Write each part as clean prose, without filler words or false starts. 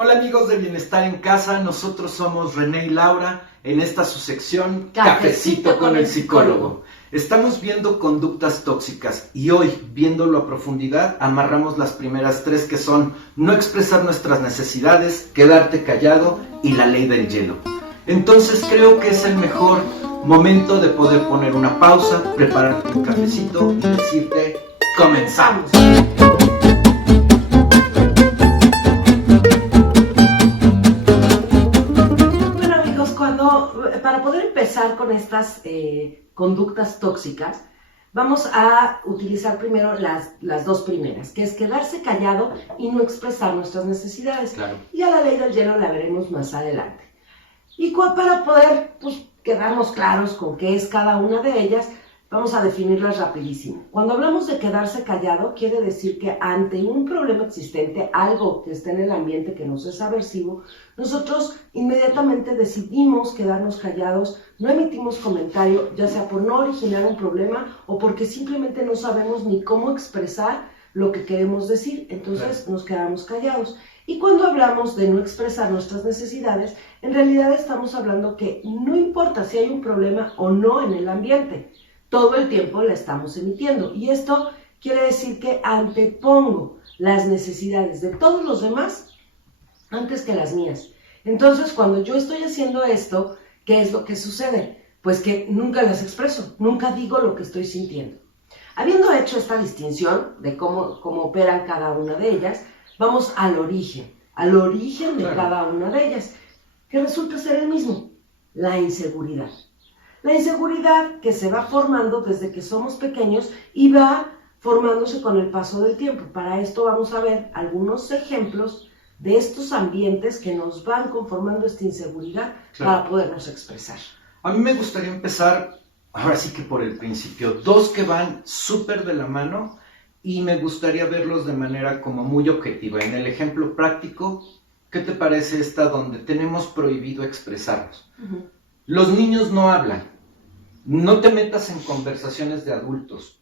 Hola amigos de Bienestar en Casa, nosotros somos René y Laura en esta su sección Cafecito con el psicólogo. Estamos viendo conductas tóxicas y hoy, viéndolo a profundidad, amarramos las primeras tres que son no expresar nuestras necesidades, quedarte callado y la ley del hielo. Entonces creo que es el mejor momento de poder poner una pausa, prepararte un cafecito y decirte ¡comenzamos! Para poder empezar con estas conductas tóxicas, vamos a utilizar primero las dos primeras, que es quedarse callado y no expresar nuestras necesidades. Claro. Y a la ley del hielo la veremos más adelante. Y para poder quedarnos claros con qué es cada una de ellas, vamos a definirlas rapidísimo. Cuando hablamos de quedarse callado, quiere decir que ante un problema existente, algo que esté en el ambiente que nos es aversivo, nosotros inmediatamente decidimos quedarnos callados, no emitimos comentario, ya sea por no originar un problema o porque simplemente no sabemos ni cómo expresar lo que queremos decir, entonces nos quedamos callados. Y cuando hablamos de no expresar nuestras necesidades, en realidad estamos hablando que no importa si hay un problema o no en el ambiente, todo el tiempo la estamos emitiendo. Y esto quiere decir que antepongo las necesidades de todos los demás antes que las mías. Entonces, cuando yo estoy haciendo esto, ¿qué es lo que sucede? Pues que nunca las expreso, nunca digo lo que estoy sintiendo. Habiendo hecho esta distinción de cómo operan cada una de ellas, vamos al origen de cada una de ellas, que resulta ser el mismo, la inseguridad. La inseguridad que se va formando desde que somos pequeños y va formándose con el paso del tiempo. Para esto vamos a ver algunos ejemplos de estos ambientes que nos van conformando esta inseguridad para podernos expresar. A mí me gustaría empezar, ahora sí que por el principio, dos que van súper de la mano y me gustaría verlos de manera como muy objetiva. En el ejemplo práctico, ¿qué te parece esta donde tenemos prohibido expresarnos? Uh-huh. Los niños no hablan. No te metas en conversaciones de adultos.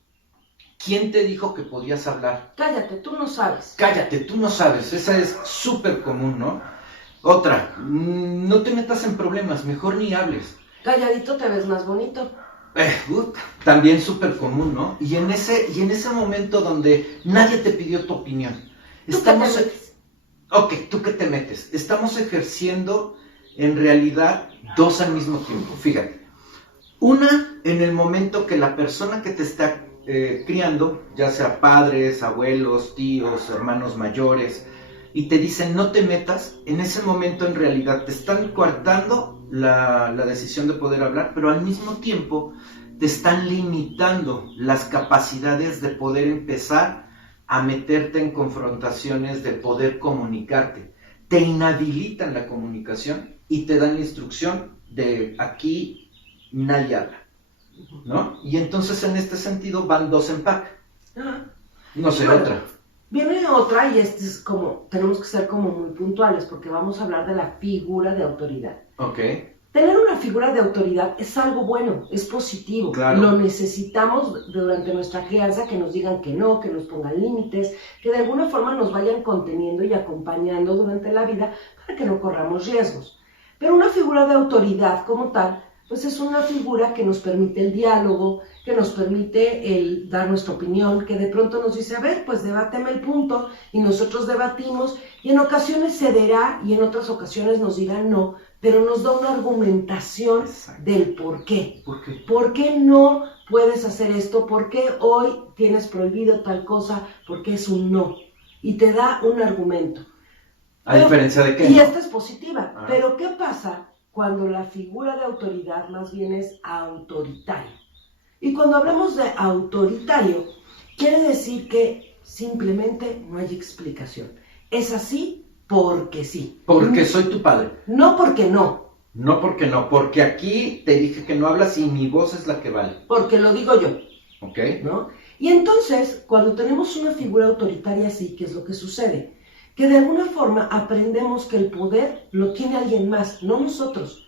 ¿Quién te dijo que podías hablar? Cállate, tú no sabes. Cállate, tú no sabes. Esa es súper común, ¿no? Otra, no te metas en problemas, mejor ni hables. Calladito te ves más bonito. También súper común, ¿no? Y en ese momento donde nadie te pidió tu opinión. ¿Tú qué te metes? Ok, ¿tú qué te metes? Estamos ejerciendo en realidad dos al mismo tiempo, fíjate. Una, en el momento que la persona que te está criando, ya sea padres, abuelos, tíos, hermanos mayores, y te dicen no te metas, en ese momento en realidad te están coartando la decisión de poder hablar, pero al mismo tiempo te están limitando las capacidades de poder empezar a meterte en confrontaciones, de poder comunicarte. Te inhabilitan la comunicación y te dan la instrucción de aquí nadie habla, ¿no? Y entonces en este sentido van dos en pack. No sé, bueno, otra. Viene otra y es como, tenemos que ser como muy puntuales porque vamos a hablar de la figura de autoridad. Ok. Tener una figura de autoridad es algo bueno, es positivo. Claro. Lo necesitamos durante nuestra crianza, que nos digan que no, que nos pongan límites, que de alguna forma nos vayan conteniendo y acompañando durante la vida para que no corramos riesgos. Pero una figura de autoridad como tal, pues es una figura que nos permite el diálogo, que nos permite el dar nuestra opinión, que de pronto nos dice, a ver, pues debáteme el punto, y nosotros debatimos, y en ocasiones cederá, y en otras ocasiones nos dirá no, pero nos da una argumentación del por qué. ¿Por qué? ¿Por qué no puedes hacer esto? ¿Por qué hoy tienes prohibido tal cosa? Porque es un no. Y te da un argumento. ¿A diferencia de qué? Y esta es positiva. Pero ¿qué pasa cuando la figura de autoridad más bien es autoritaria? Y cuando hablamos de autoritario, quiere decir que simplemente no hay explicación. Es así porque sí. Porque soy tu padre. No porque no. No porque no, porque aquí te dije que no hablas y mi voz es la que vale. Porque lo digo yo. Ok. ¿No? Y entonces, cuando tenemos una figura autoritaria así, ¿qué es lo que sucede? Que de alguna forma aprendemos que el poder lo tiene alguien más, no nosotros.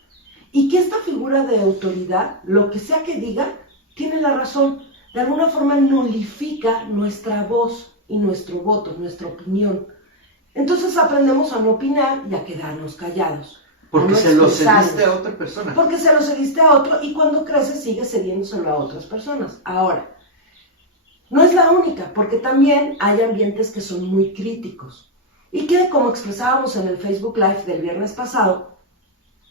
Y que esta figura de autoridad, lo que sea que diga, tiene la razón. De alguna forma nulifica nuestra voz y nuestro voto, nuestra opinión. Entonces aprendemos a no opinar y a quedarnos callados. Porque no se lo expresarnos. cediste a otra persona. Porque se lo cediste a otro y cuando creces sigues cediéndoselo a otras personas. Ahora, no es la única, porque también hay ambientes que son muy críticos y que, como expresábamos en el Facebook Live del viernes pasado,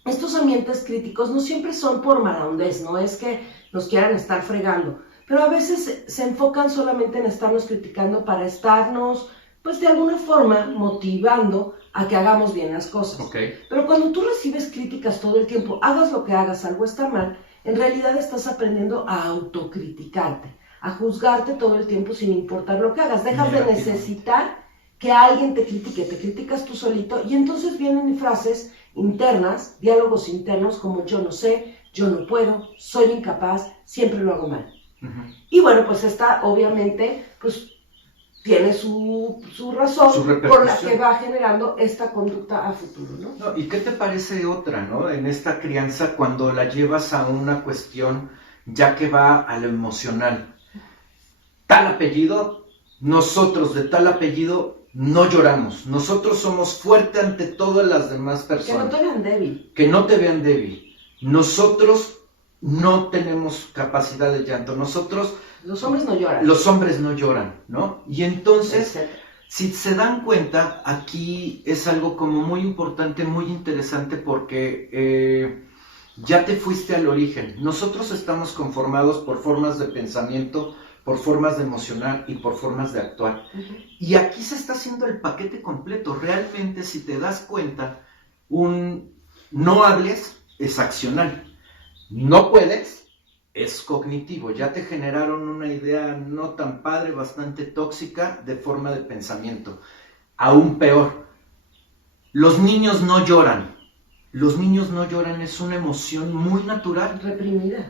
estos ambientes críticos no siempre son por mala ondez, no es que nos quieran estar fregando, pero a veces se enfocan solamente en estarnos criticando para estarnos, pues de alguna forma, motivando a que hagamos bien las cosas. Okay. Pero cuando tú recibes críticas todo el tiempo, hagas lo que hagas, algo está mal, en realidad estás aprendiendo a autocriticarte, a juzgarte todo el tiempo sin importar lo que hagas. Dejas de necesitar que alguien te critique, te criticas tú solito y entonces vienen frases internas, diálogos internos como yo no sé, yo no puedo, soy incapaz, siempre lo hago mal. Uh-huh. Y bueno, pues esta obviamente pues tiene su razón por la que va generando esta conducta a futuro, ¿no? No, ¿y qué te parece otra, no? En esta crianza cuando la llevas a una cuestión ya que va a lo emocional. Tal apellido, nosotros de tal apellido no lloramos. Nosotros somos fuertes ante todas las demás personas. Que no te vean débil. Que no te vean débil. Nosotros no tenemos capacidad de llanto. Los hombres no lloran. Los hombres no lloran, ¿no? Y entonces, si se dan cuenta, aquí es algo como muy importante, muy interesante porque ya te fuiste al origen. Nosotros estamos conformados por formas de pensamiento, por formas de emocionar y por formas de actuar. Uh-huh. Y aquí se está haciendo el paquete completo. Realmente, si te das cuenta, no hables es accional. No puedes es cognitivo. Ya te generaron una idea no tan padre, bastante tóxica de forma de pensamiento. Aún peor, los niños no lloran. Los niños no lloran, es una emoción muy natural.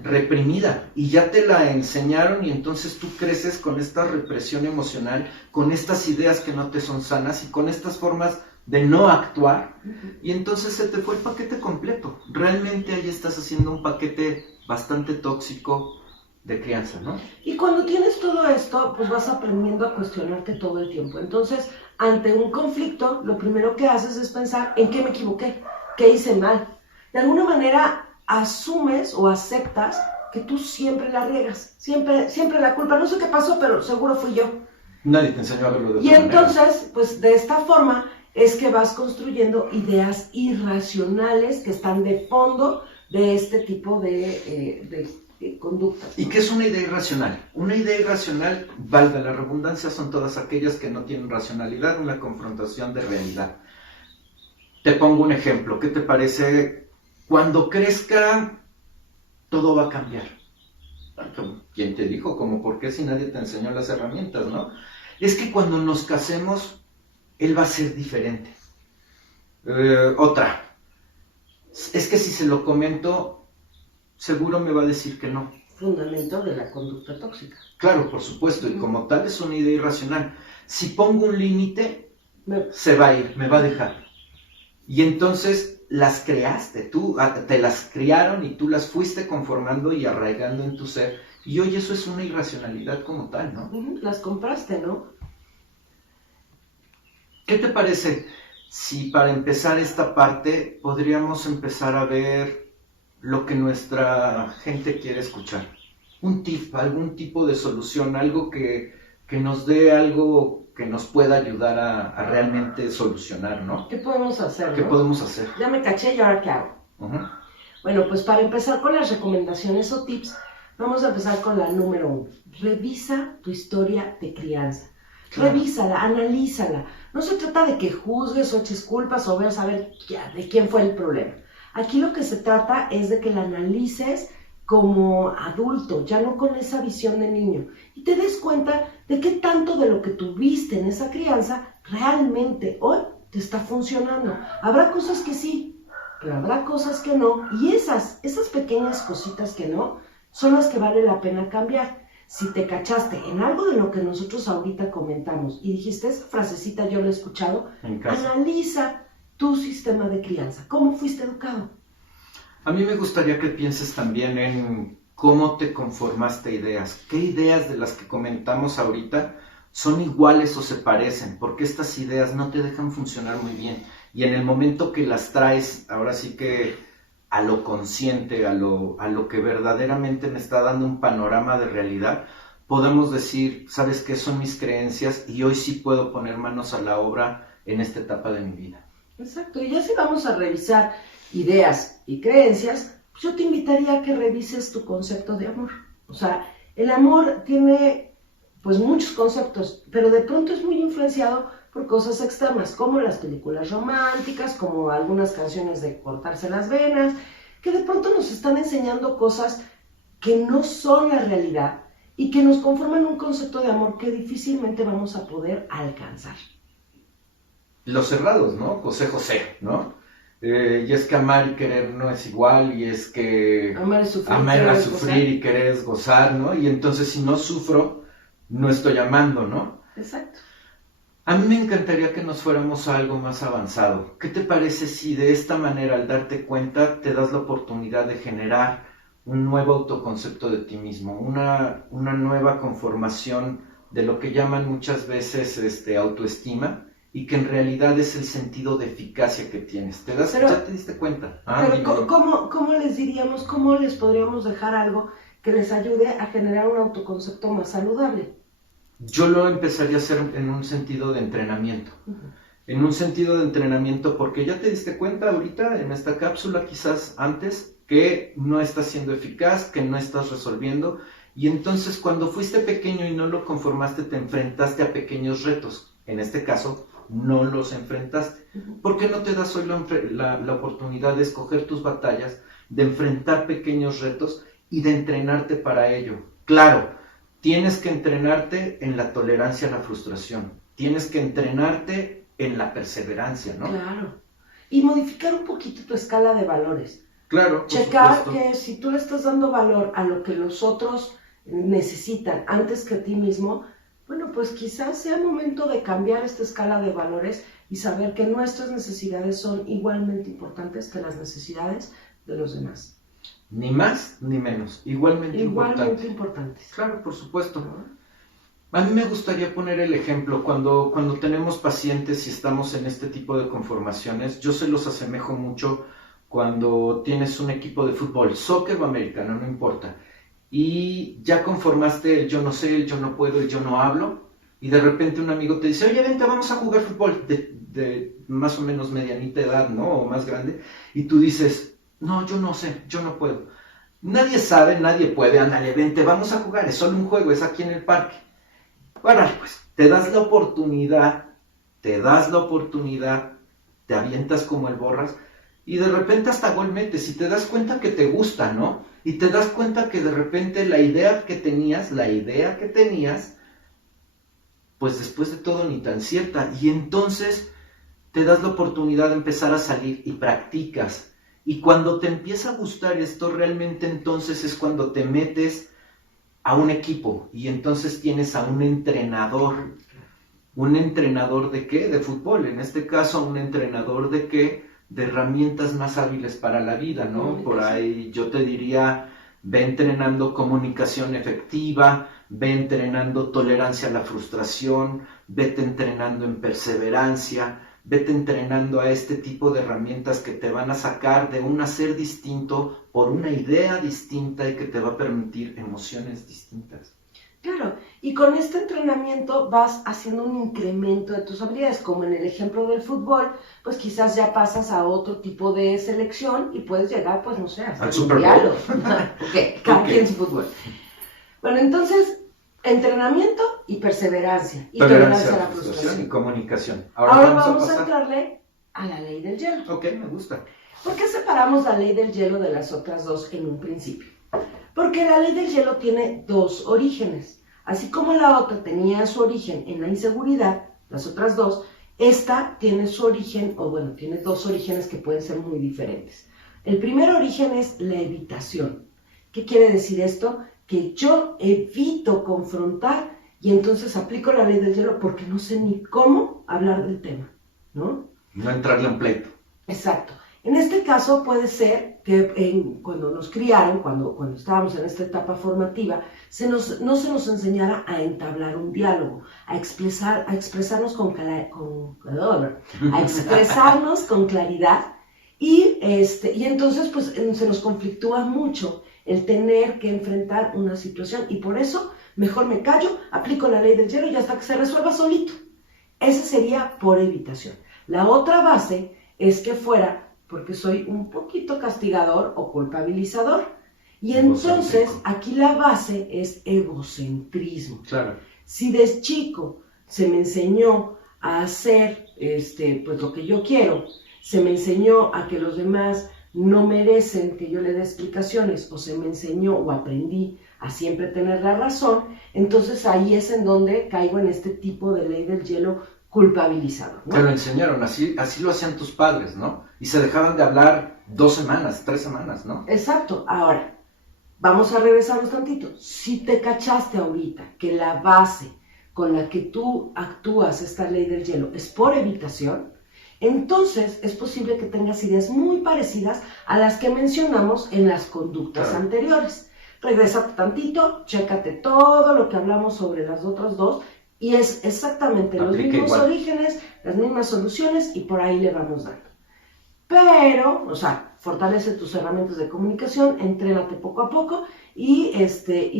Reprimida. Y ya te la enseñaron y entonces tú creces con esta represión emocional, con estas ideas que no te son sanas y con estas formas de no actuar. Uh-huh. Y entonces se te fue el paquete completo. Realmente ahí estás haciendo un paquete bastante tóxico de crianza, ¿no? Y cuando tienes todo esto, pues vas aprendiendo a cuestionarte todo el tiempo. Entonces, ante un conflicto, lo primero que haces es pensar en qué me equivoqué. ¿Qué hice mal? De alguna manera asumes o aceptas que tú siempre la riegas, siempre la culpa. No sé qué pasó, pero seguro fui yo. Nadie te enseñó a verlo de otra manera. Y entonces, pues de esta forma es que vas construyendo ideas irracionales que están de fondo de este tipo de conductas, ¿no? ¿Y qué es una idea irracional? Una idea irracional, valga la redundancia, son todas aquellas que no tienen racionalidad, una confrontación de realidad. Te pongo un ejemplo. ¿Qué te parece? Cuando crezca, todo va a cambiar. ¿Quién te dijo? Como, ¿por qué si nadie te enseñó las herramientas, no? Es que cuando nos casemos, él va a ser diferente. Otra. Es que si se lo comento, seguro me va a decir que no. Fundamento de la conducta tóxica. Claro, por supuesto. Y como tal es una idea irracional. Si pongo un límite, se va a ir, me va a dejar. Y entonces las creaste, tú te las criaron y tú las fuiste conformando y arraigando en tu ser. Y hoy eso es una irracionalidad como tal, ¿no? Las compraste, ¿no? ¿Qué te parece si para empezar esta parte podríamos empezar a ver lo que nuestra gente quiere escuchar? Un tip, algún tipo de solución, algo que nos dé algo que nos pueda ayudar a realmente solucionar, ¿no? ¿Qué podemos hacer? ¿Qué podemos hacer? Ya me caché, ¿y ahora qué hago? Uh-huh. Bueno, pues para empezar con las recomendaciones o tips, vamos a empezar con la número 1. Revisa tu historia de crianza. Claro. Revísala, analízala. No se trata de que juzgues o eches culpas o veas a ver de quién fue el problema. Aquí lo que se trata es de que la analices como adulto, ya no con esa visión de niño, y te des cuenta de qué tanto de lo que tuviste en esa crianza realmente hoy te está funcionando. Habrá cosas que sí, pero habrá cosas que no, y esas pequeñas cositas que no, son las que vale la pena cambiar. Si te cachaste en algo de lo que nosotros ahorita comentamos y dijiste, esa frasecita yo la he escuchado, analiza tu sistema de crianza, ¿cómo fuiste educado? A mí me gustaría que pienses también en cómo te conformaste ideas. ¿Qué ideas de las que comentamos ahorita son iguales o se parecen, porque estas ideas no te dejan funcionar muy bien. Y en el momento que las traes, ahora sí que a lo consciente, a lo que verdaderamente me está dando un panorama de realidad, podemos decir, ¿sabes qué? Son mis creencias y hoy sí puedo poner manos a la obra en esta etapa de mi vida. Exacto, y ya si vamos a revisar ideas y creencias, pues yo te invitaría a que revises tu concepto de amor. O sea, el amor tiene pues muchos conceptos, pero de pronto es muy influenciado por cosas externas, como las películas románticas, como algunas canciones de cortarse las venas, que de pronto nos están enseñando cosas que no son la realidad y que nos conforman un concepto de amor que difícilmente vamos a poder alcanzar. Los cerrados, ¿no? José José, ¿no? Y es que amar y querer no es igual, y es que Amar es sufrir, amar a sufrir y querer es gozar, ¿no? Y entonces si no sufro, no estoy amando, ¿no? Exacto. A mí me encantaría que nos fuéramos a algo más avanzado. ¿Qué te parece si de esta manera, al darte cuenta, te das la oportunidad de generar un nuevo autoconcepto de ti mismo, una nueva conformación de lo que llaman muchas veces autoestima, y que en realidad es el sentido de eficacia que tienes? ¿Ya te diste cuenta? Pero ¿cómo les diríamos, cómo les podríamos dejar algo que les ayude a generar un autoconcepto más saludable? Yo lo empezaría a hacer en un sentido de entrenamiento. Uh-huh. En un sentido de entrenamiento, porque ya te diste cuenta ahorita en esta cápsula, quizás antes, que no estás siendo eficaz, que no estás resolviendo, y entonces cuando fuiste pequeño y no lo conformaste, te enfrentaste a pequeños retos. En este caso, no los enfrentaste. ¿Por qué no te das hoy la oportunidad de escoger tus batallas, de enfrentar pequeños retos y de entrenarte para ello? Claro, tienes que entrenarte en la tolerancia a la frustración, tienes que entrenarte en la perseverancia, ¿no? Claro, y modificar un poquito tu escala de valores. Claro, checar que si tú le estás dando valor a lo que los otros necesitan antes que a ti mismo, bueno, pues quizás sea momento de cambiar esta escala de valores y saber que nuestras necesidades son igualmente importantes que las necesidades de los demás. Ni más ni menos, igualmente importantes. Claro, por supuesto. A mí me gustaría poner el ejemplo, cuando tenemos pacientes y estamos en este tipo de conformaciones, yo se los asemejo mucho cuando tienes un equipo de fútbol, soccer o americano, no importa, y ya conformaste el yo no sé, el yo no puedo, el yo no hablo, y de repente un amigo te dice, oye, vente, vamos a jugar fútbol, de más o menos medianita edad, ¿no? O más grande, y tú dices, no, yo no sé, yo no puedo. Nadie sabe, nadie puede, ándale, vente, vamos a jugar, es solo un juego, es aquí en el parque. Bueno, pues te das la oportunidad, te avientas como el borras, y de repente hasta gol metes, y te das cuenta que te gusta, ¿no? Y te das cuenta que de repente la idea que tenías, pues después de todo ni tan cierta, y entonces te das la oportunidad de empezar a salir y practicas. Y cuando te empieza a gustar esto, realmente entonces es cuando te metes a un equipo y entonces tienes a un entrenador. ¿Un entrenador de qué? De fútbol. En este caso, un entrenador de qué? De herramientas más hábiles para la vida, ¿no? Por ahí yo te diría, ve entrenando comunicación efectiva, ve entrenando tolerancia a la frustración, vete entrenando en perseverancia, vete entrenando a este tipo de herramientas que te van a sacar de un hacer distinto por una idea distinta y que te va a permitir emociones distintas. Claro, y con este entrenamiento vas haciendo un incremento de tus habilidades, como en el ejemplo del fútbol, pues quizás ya pasas a otro tipo de selección y puedes llegar, pues no sé, hasta al Super Bowl. Ok, cada quien su fútbol. Bueno, entonces, entrenamiento y perseverancia. Y tolerancia a la frustración. Y comunicación. Ahora vamos a entrarle a la ley del hielo. Ok, me gusta. ¿Por qué separamos la ley del hielo de las otras dos en un principio? Porque la ley del hielo tiene dos orígenes. Así como la otra tenía su origen en la inseguridad, las otras dos, esta tiene su origen, o bueno, tiene dos orígenes que pueden ser muy diferentes. El primer origen es la evitación. ¿Qué quiere decir esto? Que yo evito confrontar y entonces aplico la ley del hielo porque no sé ni cómo hablar del tema, ¿no? No entrarle a un pleito. Exacto. En este caso puede ser que cuando nos criaron, cuando estábamos en esta etapa formativa, no se nos enseñara a entablar un diálogo, a expresarnos con claridad y entonces pues se nos conflictúa mucho el tener que enfrentar una situación y por eso mejor me callo, aplico la ley del hielo y hasta que se resuelva solito. Ese sería por evitación. La otra base es que fuera porque soy un poquito castigador o culpabilizador. Y entonces aquí la base es egocentrismo. Claro. Si desde chico se me enseñó a hacer pues lo que yo quiero, se me enseñó a que los demás no merecen que yo le dé explicaciones, o se me enseñó o aprendí a siempre tener la razón, entonces ahí es en donde caigo en este tipo de ley del hielo culpabilizador, ¿no? Te lo enseñaron, así lo hacían tus padres, ¿no? Y se dejaban de hablar 2 semanas, 3 semanas, ¿no? Exacto. Ahora, vamos a regresarnos tantito. Si te cachaste ahorita que la base con la que tú actúas esta ley del hielo es por evitación, entonces es posible que tengas ideas muy parecidas a las que mencionamos en las conductas anteriores. Regrésate tantito, chécate todo lo que hablamos sobre las otras dos y es exactamente los mismos orígenes, las mismas soluciones y por ahí le vamos dando. Pero, o sea, fortalece tus herramientas de comunicación, entrénate poco a poco y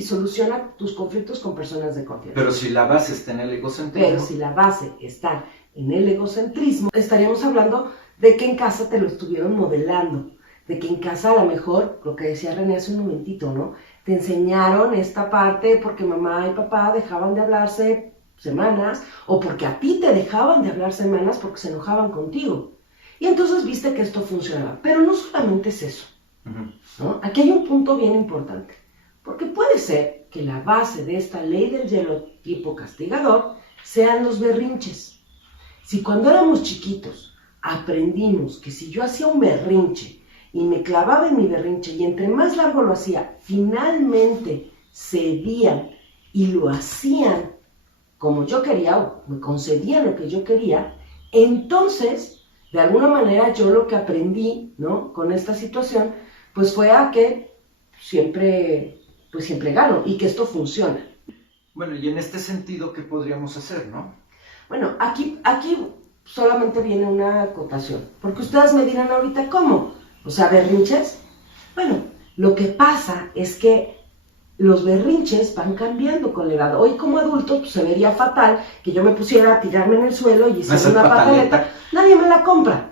soluciona tus conflictos con personas de confianza. Pero si la base está en el egocentrismo. Pero si la base está en el egocentrismo, estaríamos hablando de que en casa te lo estuvieron modelando, de que en casa a lo mejor, lo que decía René hace un momentito, ¿no? Te enseñaron esta parte porque mamá y papá dejaban de hablarse semanas, o porque a ti te dejaban de hablar semanas porque se enojaban contigo. Y entonces viste que esto funcionaba. Pero no solamente es eso, ¿no? Aquí hay un punto bien importante, porque puede ser que la base de esta ley del hielo tipo castigador sean los berrinches. Si cuando éramos chiquitos aprendimos que si yo hacía un berrinche y me clavaba en mi berrinche y entre más largo lo hacía, finalmente cedían y lo hacían como yo quería o me concedían lo que yo quería, entonces de alguna manera yo lo que aprendí, ¿no?, con esta situación, pues fue a que siempre gano y que esto funciona. Bueno, y en este sentido, ¿qué podríamos hacer, no? Bueno, aquí solamente viene una acotación, porque ustedes me dirán ahorita, ¿cómo? O sea, ¿berrinches? Bueno, lo que pasa es que los berrinches van cambiando con la edad. Hoy como adulto pues, se vería fatal que yo me pusiera a tirarme en el suelo y hacer una pataleta. Nadie me la compra.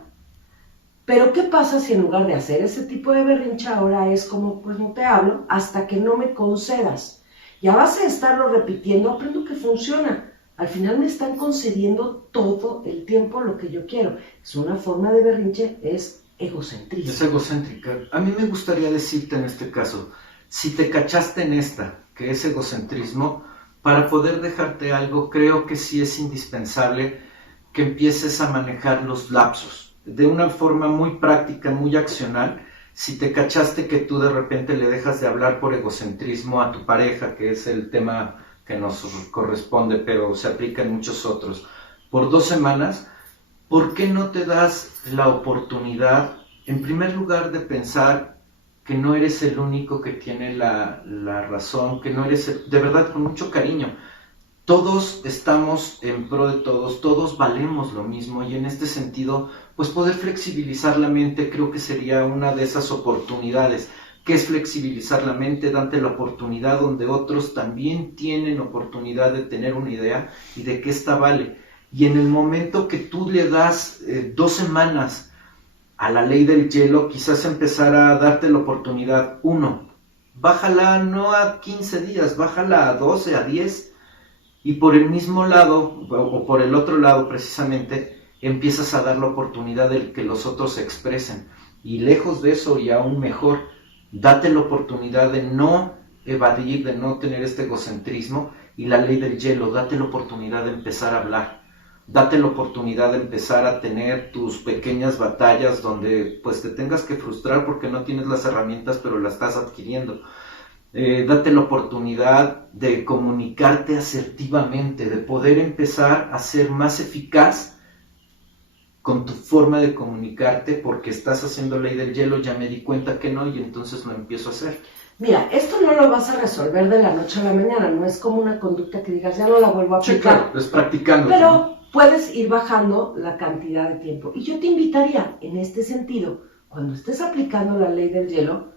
Pero ¿qué pasa si en lugar de hacer ese tipo de berrinche ahora es como, pues no te hablo hasta que no me concedas? Y a base de estarlo repitiendo, aprendo que funciona. Al final me están concediendo todo el tiempo lo que yo quiero. Es una forma de berrinche, es egocentrismo. Es egocéntrica. A mí me gustaría decirte en este caso, si te cachaste en esta, que es egocentrismo, para poder dejarte algo, creo que sí es indispensable que empieces a manejar los lapsos de una forma muy práctica, muy accional. Si te cachaste que tú de repente le dejas de hablar por egocentrismo a tu pareja, que es el tema que nos corresponde, pero se aplica en muchos otros, por 2 semanas, ¿por qué no te das la oportunidad, en primer lugar, de pensar que no eres el único que tiene la razón, que no eres, de verdad, con mucho cariño? Todos estamos en pro de todos valemos lo mismo, y en este sentido, pues poder flexibilizar la mente creo que sería una de esas oportunidades. ¿Qué es flexibilizar la mente? Darte la oportunidad donde otros también tienen oportunidad de tener una idea y de que esta vale. Y en el momento que tú le das 2 semanas a la ley del hielo, quizás empezar a darte la oportunidad. 1, bájala no a 15 días, bájala a 12, a 10, y por el mismo lado, o por el otro lado precisamente, empiezas a dar la oportunidad de que los otros se expresen. Y lejos de eso, y aún mejor, date la oportunidad de no evadir, de no tener este egocentrismo, y la ley del hielo, date la oportunidad de empezar a hablar. Date la oportunidad de empezar a tener tus pequeñas batallas donde pues te tengas que frustrar porque no tienes las herramientas, pero las estás adquiriendo. Date la oportunidad de comunicarte asertivamente, de poder empezar a ser más eficaz con tu forma de comunicarte porque estás haciendo ley del hielo, ya me di cuenta que no y entonces lo empiezo a hacer. Mira, esto no lo vas a resolver de la noche a la mañana, no es como una conducta que digas, ya no la vuelvo a aplicar. Sí, claro, es practicando. Pero ¿no? puedes ir bajando la cantidad de tiempo. Y yo te invitaría, en este sentido, cuando estés aplicando la ley del hielo,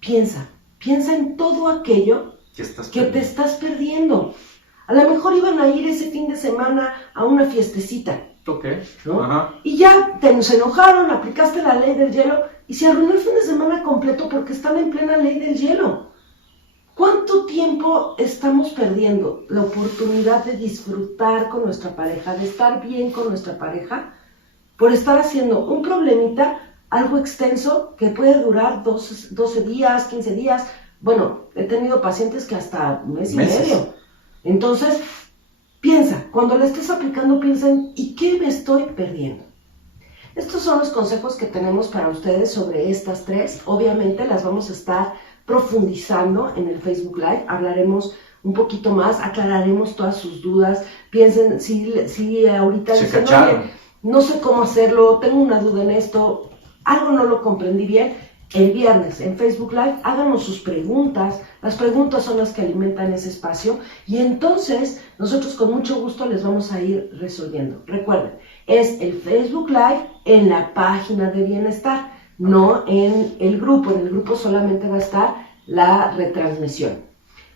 piensa en todo aquello que te estás perdiendo. A lo mejor iban a ir ese fin de semana a una fiestecita. Ok. ¿No? Ajá. Y ya se enojaron, aplicaste la ley del hielo y se arruinó el fin de semana completo porque están en plena ley del hielo. ¿Cuánto tiempo estamos perdiendo la oportunidad de disfrutar con nuestra pareja, de estar bien con nuestra pareja, por estar haciendo un problemita, algo extenso que puede durar 12 días, 15 días? Bueno, he tenido pacientes que hasta mes y medio. Entonces, piensa, cuando le estés aplicando, piensa en ¿y qué me estoy perdiendo? Estos son los consejos que tenemos para ustedes sobre estas tres. Obviamente las vamos a estar profundizando en el Facebook Live. Hablaremos un poquito más, aclararemos todas sus dudas. Piensen, si ahorita dicen, oye, no sé cómo hacerlo, tengo una duda en esto, algo no lo comprendí bien. El viernes en Facebook Live háganos sus preguntas, las preguntas son las que alimentan ese espacio y entonces nosotros con mucho gusto les vamos a ir resolviendo. Recuerden, es el Facebook Live en la página de Bienestar, no en el grupo solamente va a estar la retransmisión.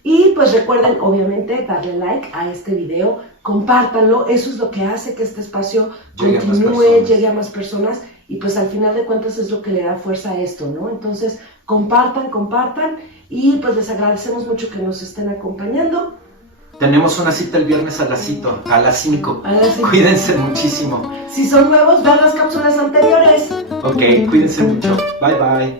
Y pues recuerden obviamente darle like a este video, compártanlo, eso es lo que hace que este espacio continúe, llegue a más personas. Y pues al final de cuentas es lo que le da fuerza a esto, ¿no? Entonces, compartan y pues les agradecemos mucho que nos estén acompañando. Tenemos una cita el viernes a las 5. Cuídense muchísimo. Si son nuevos, vean las cápsulas anteriores. Ok, cuídense mucho. Bye, bye.